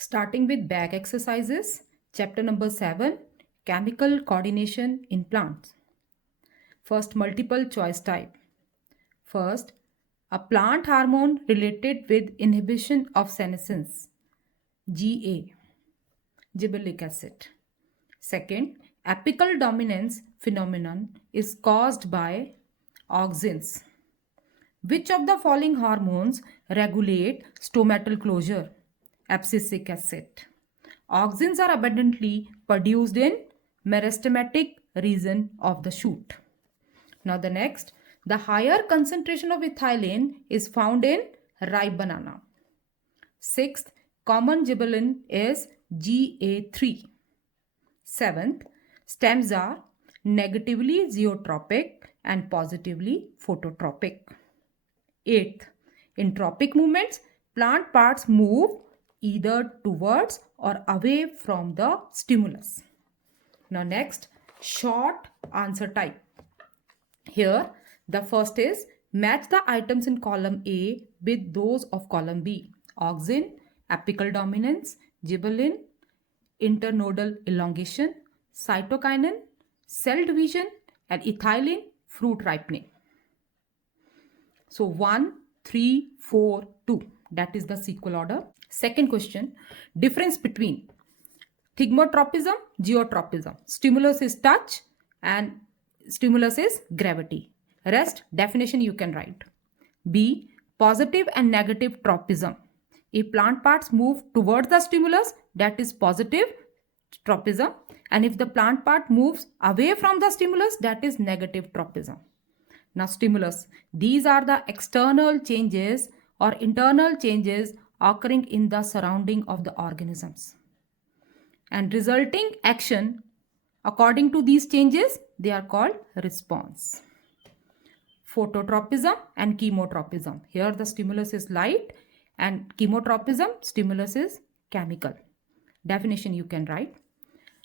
Starting with back exercises, chapter number 7, chemical coordination in plants. First, multiple choice type. First, a plant hormone related with inhibition of senescence, GA, gibberellic acid. Second, apical dominance phenomenon is caused by auxins. Which of the following hormones regulate stomatal closure? Abscisic acid. Auxins are abundantly produced in meristematic region of the shoot. Now the next, the higher concentration of ethylene is found in ripe banana. Sixth, common gibberellin is GA3. Seventh, stems are negatively zeotropic and positively phototropic. Eighth, in tropic movements, plant parts move either towards or away from the stimulus. Now next, short answer type. Here, the first is match the items in column A with those of column B. Auxin, apical dominance, gibberellin, internodal elongation, cytokinin, cell division, and ethylene, fruit ripening. So 1, 3, 4, 2. That is the sequel order. Second question, difference between thigmotropism, geotropism. Stimulus is touch and stimulus is gravity. Rest definition you can write. B, positive and negative tropism. If plant parts move towards the stimulus, that is positive tropism. And if the plant part moves away from the stimulus, that is negative tropism. Now stimulus, these are the external changes or internal changes occurring in the surrounding of the organisms. And resulting action according to these changes, they are called response. Phototropism and chemotropism. Here the stimulus is light and chemotropism, stimulus is chemical. Definition you can write.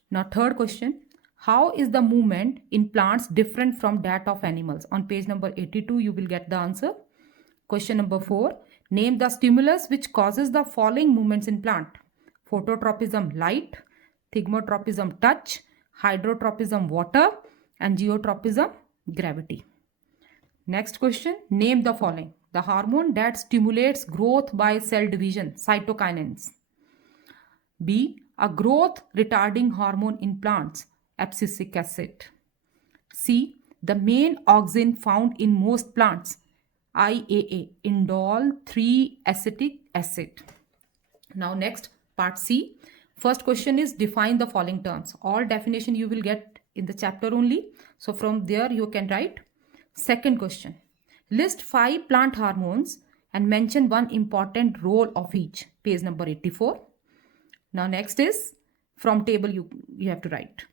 Now third question, how is the movement in plants different from that of animals? On page number 82 you will get the answer. Question number 4, name the stimulus which causes the following movements in plant. Phototropism light, thigmotropism touch, hydrotropism water, and geotropism gravity. Next question, name the following. The hormone that stimulates growth by cell division, cytokinins. B, a growth retarding hormone in plants, abscisic acid. C, the main auxin found in most plants, IAA, indole 3-acetic acid. Now next, part C. First question is define the following terms. All definition you will get in the chapter only. So from there you can write. Second question, list 5 plant hormones and mention one important role of each. Page number 84. Now next is from table you have to write.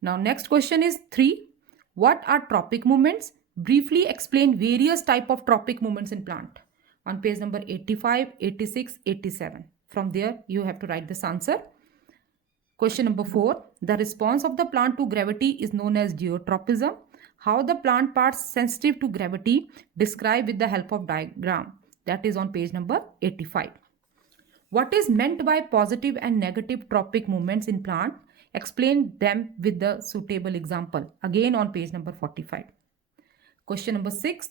Now next question is 3. What are tropic movements? Briefly explain various type of tropic movements in plant. On page number 85, 86, 87. From there you have to write this answer. Question number 4. The response of the plant to gravity is known as geotropism. How the plant parts sensitive to gravity describe with the help of diagram. That is on page number 85. What is meant by positive and negative tropic movements in plant? Explain them with the suitable example. Again on page number 45. Question number 6.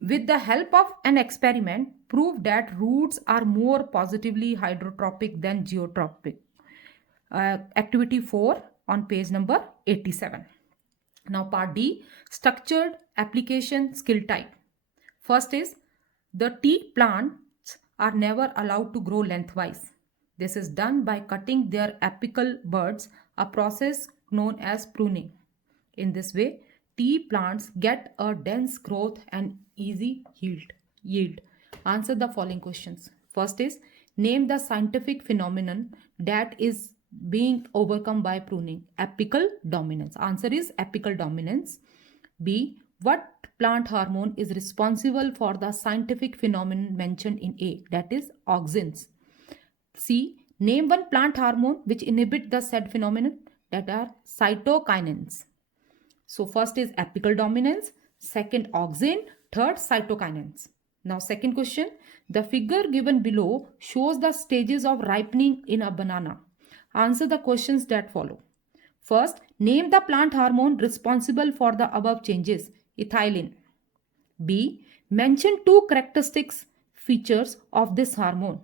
With the help of an experiment, prove that roots are more positively hydrotropic than geotropic. Activity 4 on page number 87. Now part D, structured application skill type. First is the tea plants are never allowed to grow lengthwise. This is done by cutting their apical buds, a process known as pruning. In this way, tea plants get a dense growth and easy yield. Answer the following questions. First is name the scientific phenomenon that is being overcome by pruning. Apical dominance. Answer is apical dominance. B, what plant hormone is responsible for the scientific phenomenon mentioned in A, that is auxins. C, name one plant hormone which inhibit the said phenomenon, that are cytokinins. So first is apical dominance, second auxin, third cytokinins. Now second question, The figure given below shows the stages of ripening in a banana. Answer the questions that follow. First, name the plant hormone responsible for the above changes. Ethylene. B. Mention two characteristics features of this hormone.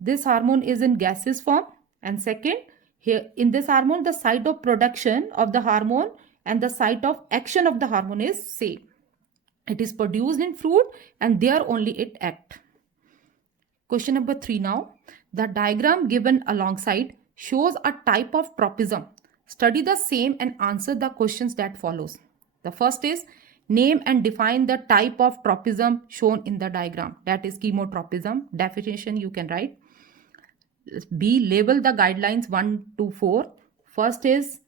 This hormone is in gaseous form. And second, here in this hormone, the site of production of the hormone and the site of action of the hormone is same. It is produced in fruit and there only it act. Question number 3 now. The diagram given alongside shows a type of tropism. Study the same and answer the questions that follows. The first is name and define the type of tropism shown in the diagram. That is chemotropism. Definition you can write. B. Label the guidelines 1 to 4. First is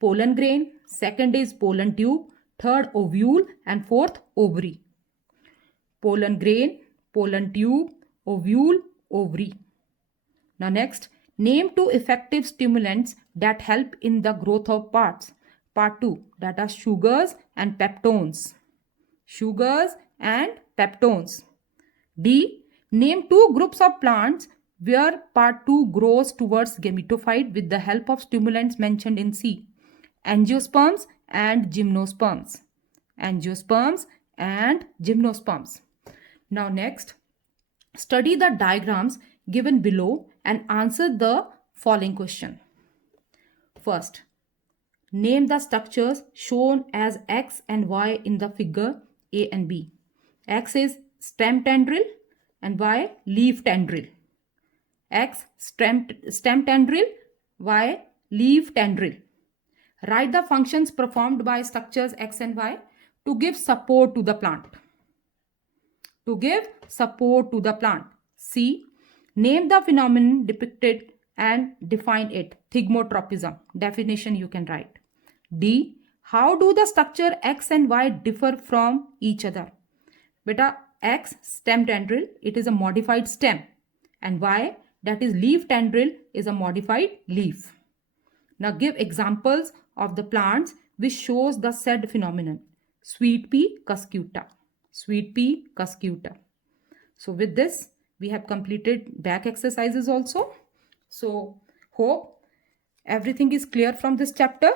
pollen grain. Second is pollen tube. Third, ovule. And fourth, ovary. Pollen grain, pollen tube, ovule, ovary. Now next, name two effective stimulants that help in the growth of parts. Part 2, that are sugars and peptones. Sugars and peptones. D. Name two groups of plants where part 2 grows towards gametophyte with the help of stimulants mentioned in C. Angiosperms and gymnosperms. Angiosperms and gymnosperms. Now next, study the diagrams given below and answer the following question. First, name the structures shown as X and Y in the figure A and B. X is stem tendril and Y leaf tendril. X stem tendril, Y leaf tendril. Write the functions performed by structures X and Y to give support to the plant. To give support to the plant. C. Name the phenomenon depicted and define it. Thigmotropism. Definition you can write. D. How do the structure X and Y differ from each other? Beta, X stem tendril, it is a modified stem, and Y, that is leaf tendril, is a modified leaf. Now give examples of the plants which shows the said phenomenon. Sweet pea cuscuta. Sweet pea cuscuta. So with this, we have completed back exercises also. So hope everything is clear from this chapter.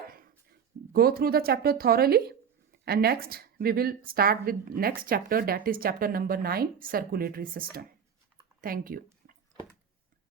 Go through the chapter thoroughly, and next we will start with next chapter, that is chapter number 9, circulatory system. Thank you.